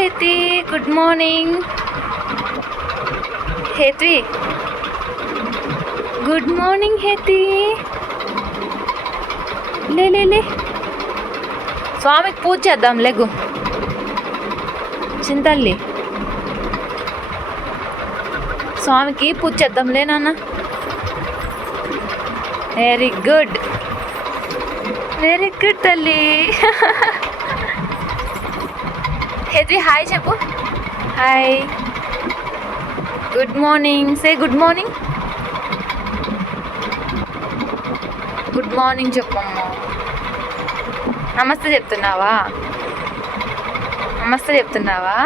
హేతి, good morning. Heti, good morning. Heti, లే లే లే, స్వామికి పూజ చేద్దాం. లేగు చింతల్లి, స్వామికి పూజ చేద్దాంలే నాన్న. వెరీ గుడ్, వెరీ గుడ్ తల్లి. హేతి హాయ్ చెప్పు. Hi, good morning. Say good morning. Good morning చెప్పమ్మా. నమస్తే చెప్తున్నావా? నమస్తే చెప్తున్నావా?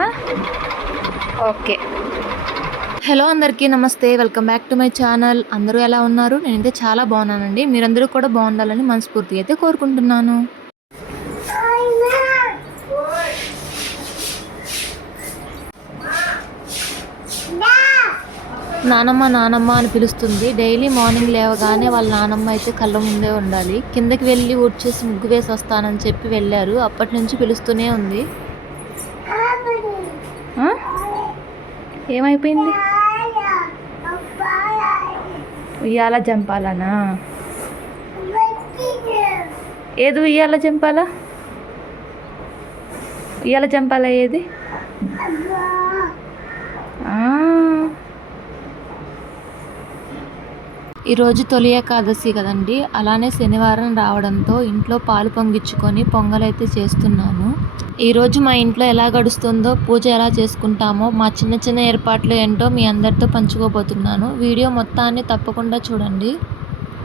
ఓకే. హలో అందరికీ నమస్తే, welcome back to my channel. అందరూ ఎలా ఉన్నారు? నేనైతే చాలా బాగున్నానండి. మీరందరూ కూడా బాగుండాలని మనస్ఫూర్తిగా అయితే కోరుకుంటున్నాను. నానమ్మ నానమ్మ అని పిలుస్తుంది. డైలీ మార్నింగ్ లేవగానే వాళ్ళ నానమ్మ అయితే కళ్ళ ముందే ఉండాలి. కిందకి వెళ్ళి ఊడ్చేసి ముగ్గు వేసి వస్తానని చెప్పి వెళ్ళారు. అప్పటి నుంచి పిలుస్తూనే ఉంది. ఏమైపోయింది? ఉయ్యాల జంపాలనా? ఏది ఉయ్యాల జంపాలా? ఉయ్యాల జంపాలా ఏది? ఈరోజు తొలి ఏకాదశి కదండి, అలానే శనివారం రావడంతో ఇంట్లో పాలు పొంగిచ్చుకొని పొంగలైతే చేస్తున్నాను. ఈరోజు మా ఇంట్లో ఎలా గడుస్తుందో, పూజ ఎలా చేసుకుంటామో, మా చిన్న చిన్న ఏర్పాట్లు ఏంటో మీ అందరితో పంచుకోబోతున్నాను. వీడియో మొత్తాన్ని తప్పకుండా చూడండి.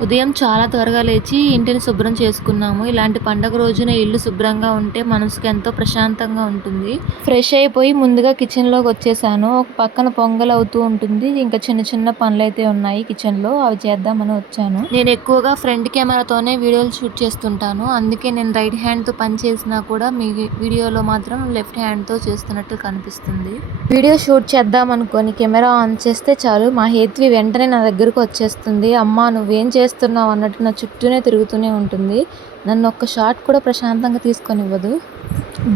ఉదయం చాలా త్వరగా లేచి ఇంటిని శుభ్రం చేసుకున్నాము. ఇలాంటి పండగ రోజున ఇల్లు శుభ్రంగా ఉంటే మనసుకు ఎంతో ప్రశాంతంగా ఉంటుంది. ఫ్రెష్ అయిపోయి ముందుగా కిచెన్లోకి వచ్చేసాను. ఒక పక్కన పొంగల్ అవుతూ ఉంటుంది, ఇంకా చిన్న చిన్న పనులు అయితే ఉన్నాయి కిచెన్లో, అవి చేద్దామని వచ్చాను. నేను ఎక్కువగా ఫ్రంట్ కెమెరాతోనే వీడియోలు షూట్ చేస్తుంటాను. అందుకే నేను రైట్ హ్యాండ్తో పని చేసినా కూడా మీ వీడియోలో మాత్రం లెఫ్ట్ హ్యాండ్తో చేస్తున్నట్టు కనిపిస్తుంది. వీడియో షూట్ చేద్దాం అనుకొని కెమెరా ఆన్ చేస్తే చాలు, మా హేత్వి వెంటనే నా దగ్గరకు వచ్చేస్తుంది. అమ్మా నువ్వేం చేస్తున్నావు అన్నట్టు నా చుట్టూనే తిరుగుతూనే ఉంటుంది. నన్ను ఒక్క షాట్ కూడా ప్రశాంతంగా తీసుకొనివ్వదు.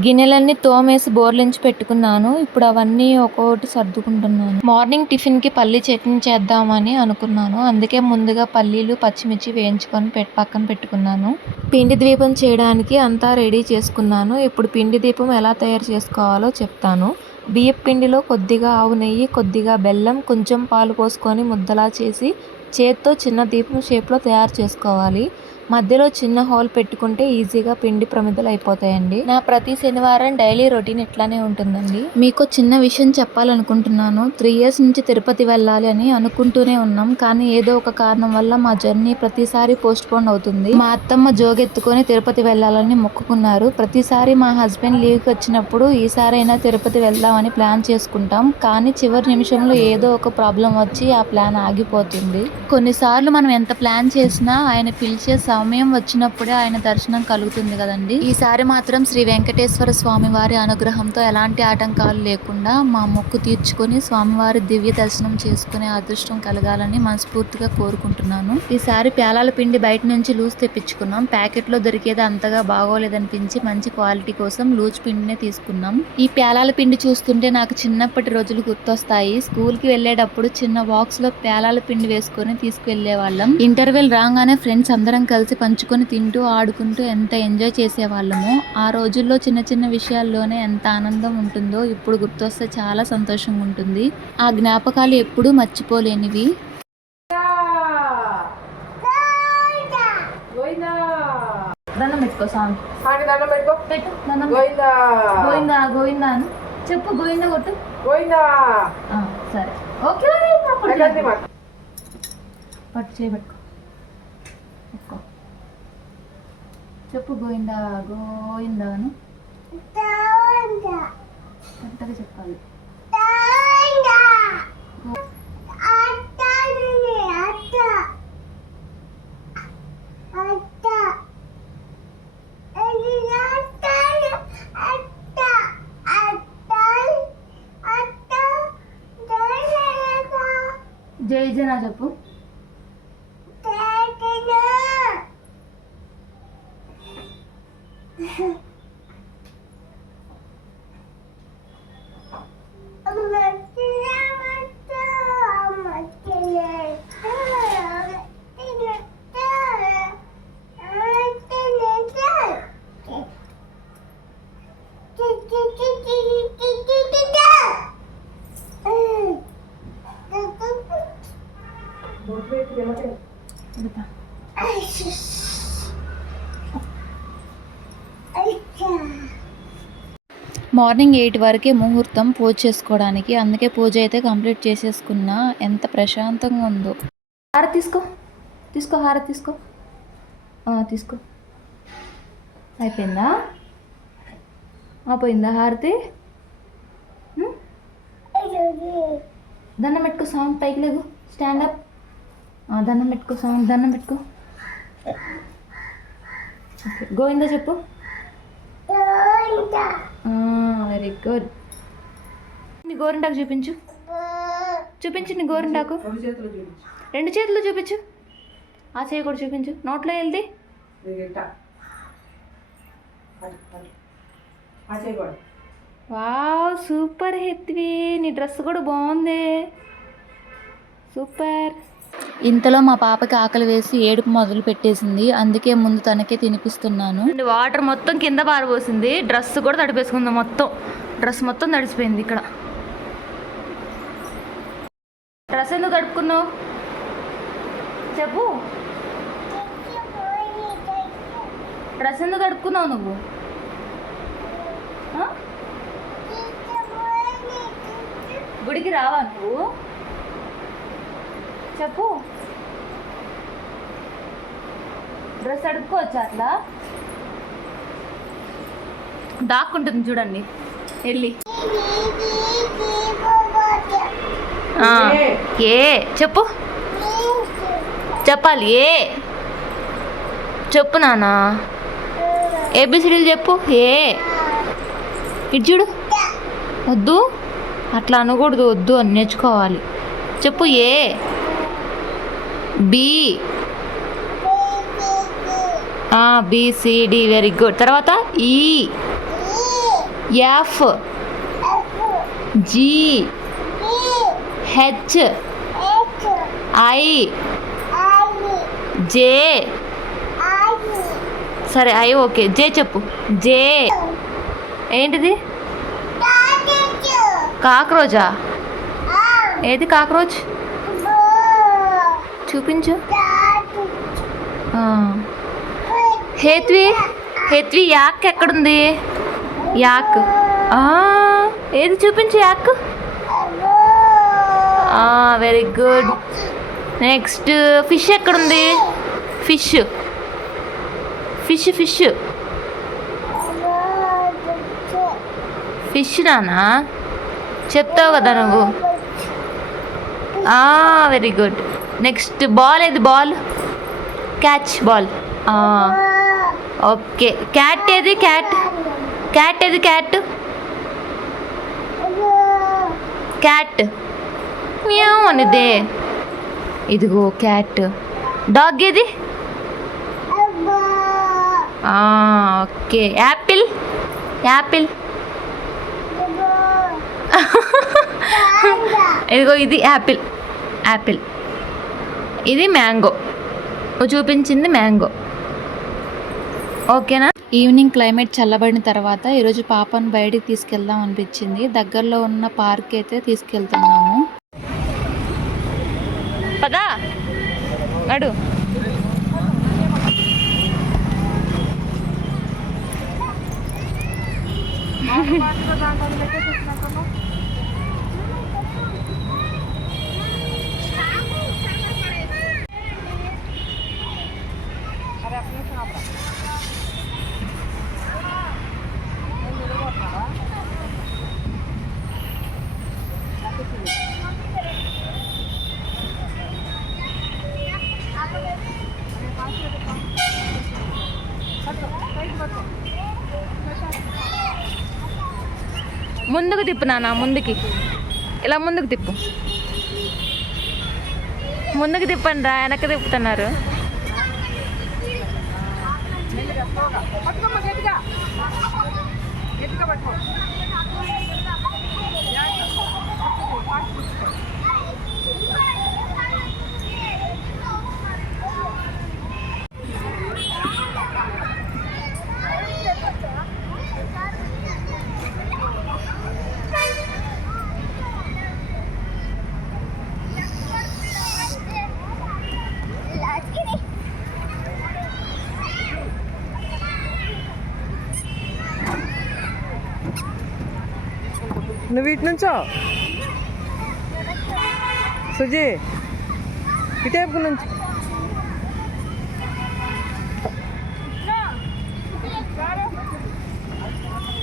గిన్నెలన్నీ తోమేసి బోర్లించి పెట్టుకున్నాను. ఇప్పుడు అవన్నీ ఒక్కొక్కటి సర్దుకుంటున్నాను. మార్నింగ్ టిఫిన్కి పల్లీ చట్నీ చేద్దామని అనుకున్నాను. అందుకే ముందుగా పల్లీలు పచ్చిమిర్చి వేయించుకొని పక్కన పెట్టుకున్నాను. పిండి దీపం చేయడానికి అంతా రెడీ చేసుకున్నాను. ఇప్పుడు పిండి దీపం ఎలా తయారు చేసుకోవాలో చెప్తాను. బియ్యం పిండిలో కొద్దిగా ఆవు నెయ్యి, కొద్దిగా బెల్లం, కొంచెం పాలు పోసుకొని ముద్దలా చేసి చేత్తో చిన్న దీపం షేప్లో తయారు చేసుకోవాలి. మధ్యలో చిన్న హోల్ పెట్టుకుంటే ఈజీగా పిండి ప్రమిదలు అయిపోతాయండి. నా ప్రతి శనివారం డైలీ రొటీన్ ఇట్లానే ఉంటుందండి. మీకు చిన్న విషయం చెప్పాలనుకుంటున్నాను. 3 years నుంచి తిరుపతి వెళ్ళాలి అని అనుకుంటూనే ఉన్నాం, కానీ ఏదో ఒక కారణం వల్ల మా జర్నీ ప్రతిసారి పోస్ట్ పోన్ అవుతుంది. మా అత్తమ్మ జోగెత్తుకొని తిరుపతి వెళ్ళాలని మొక్కుకున్నారు. ప్రతిసారి మా హస్బెండ్ లీవ్కి వచ్చినప్పుడు ఈసారైనా తిరుపతి వెళ్దామని ప్లాన్ చేసుకుంటాం, కానీ చివరి నిమిషంలో ఏదో ఒక ప్రాబ్లం వచ్చి ఆ ప్లాన్ ఆగిపోతుంది. కొన్నిసార్లు మనం ఎంత ప్లాన్ చేసినా ఆయన పిలిచే సమయం వచ్చినప్పుడే ఆయన దర్శనం కలుగుతుంది కదండి. ఈసారి మాత్రం శ్రీ వెంకటేశ్వర స్వామి వారి అనుగ్రహంతో ఎలాంటి ఆటంకాలు లేకుండా మా మొక్కు తీర్చుకొని స్వామివారి దివ్య దర్శనం చేసుకునే అదృష్టం కలగాలని మనస్ఫూర్తిగా కోరుకుంటున్నాను. ఈసారి ప్యాలాల పిండి బయట నుంచి లూజ్ తెప్పించుకున్నాం. ప్యాకెట్లో దొరికేది అంతగా బాగోలేదనిపించి మంచి క్వాలిటీ కోసం లూజ్ పిండినే తీసుకున్నాం. ఈ ప్యాలాల పిండి చూస్తుంటే నాకు చిన్నప్పటి రోజులు గుర్తొస్తాయి. స్కూల్కి వెళ్ళేటప్పుడు చిన్న బాక్స్లో ప్యాలాల పిండి వేసుకొని తీసుకువెళ్లే వాళ్ళం. ఇంటర్వెల్ రాగానే ఫ్రెండ్స్ అందరం కలిసి పంచుకొని తింటూ ఆడుకుంటూ ఎంత ఎంజాయ్ చేసేవాళ్ళమో. ఆ రోజుల్లో చిన్న చిన్న విషయాల్లోనే ఎంత ఆనందం ఉంటుందో ఇప్పుడు గుర్తొస్తే చాలా సంతోషంగా ఉంటుంది. ఆ జ్ఞాపకాలు ఎప్పుడూ మర్చిపోలేనివి. దండం పెట్టుకో స్వామి, గోవిందా గోవిందా అని చెప్పు. గోవిందా కొట్టు. సరే ఓకే. పట్టు చేయబెట్టుకో, చెప్పు గోవిందా గోవిందా అని కరెక్ట్గా చెప్పాలి. జై జనా చెప్పు. మార్నింగ్ 8 వరకే ముహూర్తం పూజ చేసుకోవడానికి. అందుకే పూజ అయితే కంప్లీట్ చేసేసుకున్నా. ఎంత ప్రశాంతంగా ఉందో. హారతి తీసుకో, తీసుకో, హారతి తీసుకో, తీసుకో. అయిపోయిందా? పోయిందా హారతి? దండం పెట్టుకో, సౌండ్ పైకి లేవు, స్టాండ్ అప్. దండం పెట్టుకో, సౌండ్ దండం పెట్టుకో. ఓకే, గోవిందా చెప్పు. Very good. నీ గోరింటాకు చూపించు, చూపించు నీ గోరింటాకు. 2 చేతులు చూపించు. ఆ చేయి కూడా చూపించు. నోట్లో వెళ్తే వావ్, సూపర్ హెత్వి. నీ డ్రెస్ కూడా బాగుంది, సూపర్. ఇంతలో మా పాపకి ఆకలి వేసి ఏడుపు మొదలు పెట్టేసింది. అందుకే ముందు తనకే తినిపిస్తున్నాను. వాటర్ మొత్తం కింద పారబోసింది. డ్రెస్ కూడా తడిపేసుకుంది. మొత్తం డ్రెస్ మొత్తం తడిసిపోయింది. ఇక్కడ డ్రెస్ ఎందుకు తడుపుకున్నావు చెప్పు. డ్రెస్ ఎందుకు తడుపుకున్నావు నువ్వు? గుడికి రావా నువ్వు? చెప్పు. డ్రెస్ అడుక్కోవచ్చా అట్లా? దాక్కుంటుంది చూడండి వెళ్ళి. ఏ చెప్పు, చెప్పాలి. చెప్పు నాన్న, ఏబిసిడీలు చెప్పు. ఇటు చూడు. వద్దు అట్లా అనకూడదు, వద్దు అని నేర్చుకోవాలి. చెప్పు. B, BCD, very good. తర్వాత E, F, G, H, I, J. సరే ఐ ఓకే. జే చెప్పు. జే ఏంటిది? కాక్రోచా? ఏది కాక్రోచ్? చూపించు. హేత్వి, హేత్వి యాక్ ఎక్కడుంది? యాక్ ఏది చూపించు. Yak. Very good. Next fish ఎక్కడుంది? ఫిష్, ఫిష్, ఫిష్, ఫిష్ నానా చెప్తావు కదా నువ్వు. Very good. నెక్స్ట్ బాల్ ఏది? Ball, catch ball. Okay. Cat ఏది? క్యాట్, క్యాట్ ఏది? క్యాట్, క్యాట్ మ్యావ్ అనిదే. ఇదిగో క్యాట్. డాగ్ ఏది? ఓకే. Apple, apple. ఇదిగో ఇది యాపిల్, యాపిల్. ఇది మ్యాంగో. నువ్వు చూపించింది మ్యాంగో. ఓకేనా? ఈవినింగ్ క్లైమేట్ చల్లబడిన తర్వాత ఈరోజు పాపను బయటికి తీసుకెళ్దాం అనిపించింది. దగ్గరలో ఉన్న పార్క్ అయితే తీసుకెళ్తున్నాము. పదా నడు. ముందుకు తిప్పు నాన్న, ముందుకి. ఇలా ముందుకు తిప్పు. ముందుకు తిప్పండి రా, వెనక్కి తిప్పుతున్నారు. నువ్వు ఇటు నుంచో సుజీ ఇటేపు నుంచి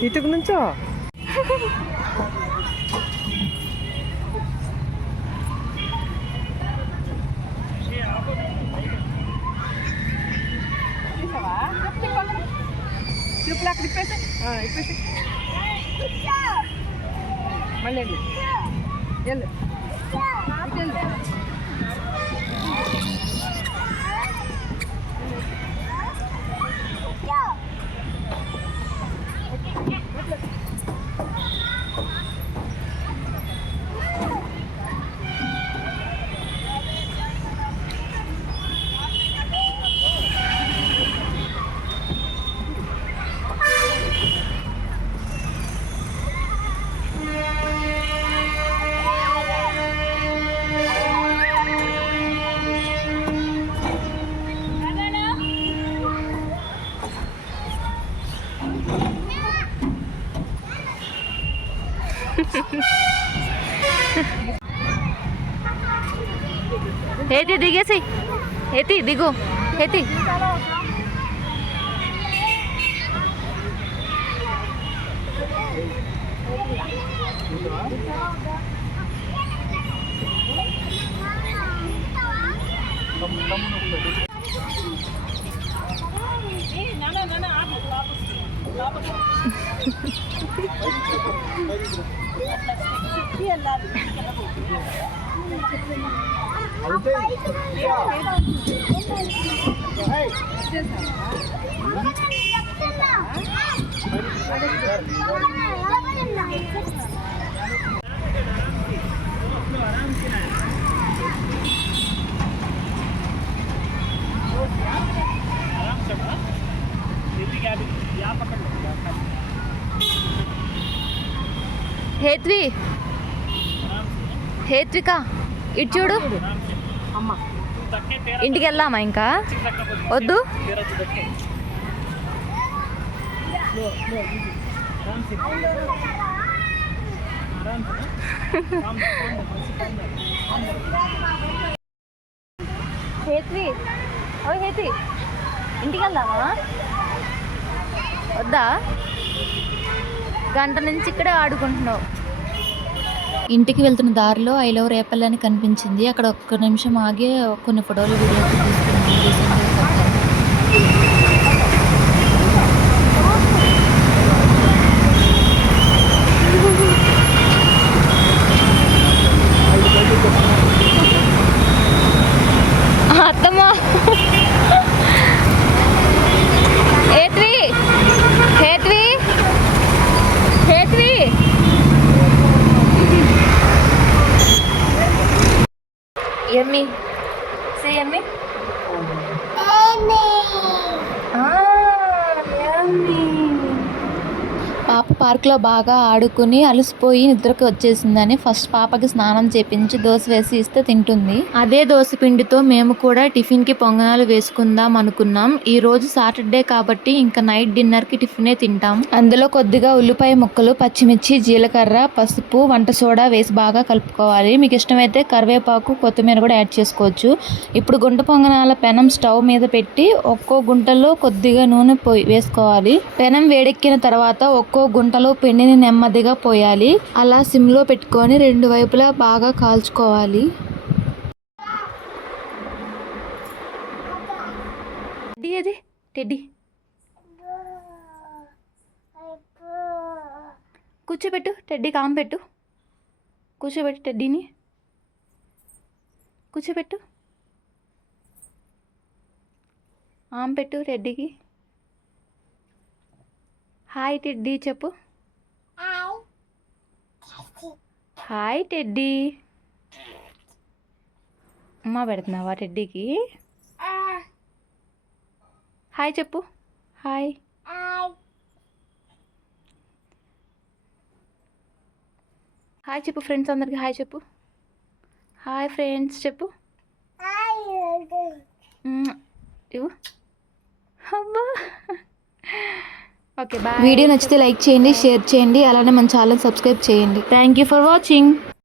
ఇటుకు నుంచో మళ్ళీ వెళ్ళు ఏతి దిగేసి ఏతి దిగు ఏతి హేత్వి హేత్విక ఇటు చూడు ఇంటికి వెళ్దామా ఇంకా వద్దు హేత్వి ఓ హేత్వి ఇంటికి వెళ్దామా వద్దా గంట నుంచి ఇక్కడే ఆడుకుంటున్నావు. ఇంటికి వెళ్తున్న దారిలో ఐ లవ్ రేపల్ అని కనిపించింది. అక్కడ ఒక్క నిమిషం ఆగి కొన్ని ఫోటోలు వీడియోలు తీసుకున్నాను. అత్తమ్మా హేత్వి హేత్వి హేత్వి యమ్మీ సే యమ్మీ యమ్మీ. పాప పార్క్లో బాగా ఆడుకుని అలసిపోయి నిద్రకు వచ్చేసిందని ఫస్ట్ పాపకి స్నానం చేపించి దోశ వేసి ఇస్తే తింటుంది. అదే దోశ పిండితో మేము కూడా టిఫిన్కి పొంగనాలు వేసుకుందాం అనుకున్నాం. ఈ రోజు సాటర్డే కాబట్టి ఇంకా నైట్ డిన్నర్కి టిఫినే తింటాం. అందులో కొద్దిగా ఉల్లిపాయ ముక్కలు, పచ్చిమిర్చి, జీలకర్ర, పసుపు, వంట సోడా వేసి బాగా కలుపుకోవాలి. మీకు ఇష్టమైతే కరివేపాకు, కొత్తిమీర కూడా యాడ్ చేసుకోవచ్చు. ఇప్పుడు గుంట పొంగనాల పెనం స్టవ్ మీద పెట్టి ఒక్కో గుంటలో కొద్దిగా నూనె వేసుకోవాలి. పెనం వేడెక్కిన తర్వాత ఒక్కో గుంటలో పిండిని నెమ్మదిగా పోయాలి. అలా సిమ్లో పెట్టుకొని రెండు వైపులా బాగా కాల్చుకోవాలి. టెడ్డీ కూర్చోబెట్టు, టెడ్డీకి ఆమె పెట్టు, కూర్చోబెట్టు, టెడ్డీని కూర్చోబెట్టు, ఆమె పెట్టు టెడ్డీకి. హాయ్ టెడ్డీ చెప్పు. Hi teddy. అమ్మ పెడుతున్నావా టెడ్డీకి? హాయ్ చెప్పు. హాయ్. హాయ్ చెప్పు ఫ్రెండ్స్ అందరికి. హాయ్ చెప్పు. హాయ్ ఫ్రెండ్స్ చెప్పు. ఇవ్వు. అబ్బా వీడియో నచ్చితే లైక్ చేయండి, షేర్ చేయండి, అలానే మన ఛానల్ సబ్స్క్రైబ్ చేయండి. Thank you for watching.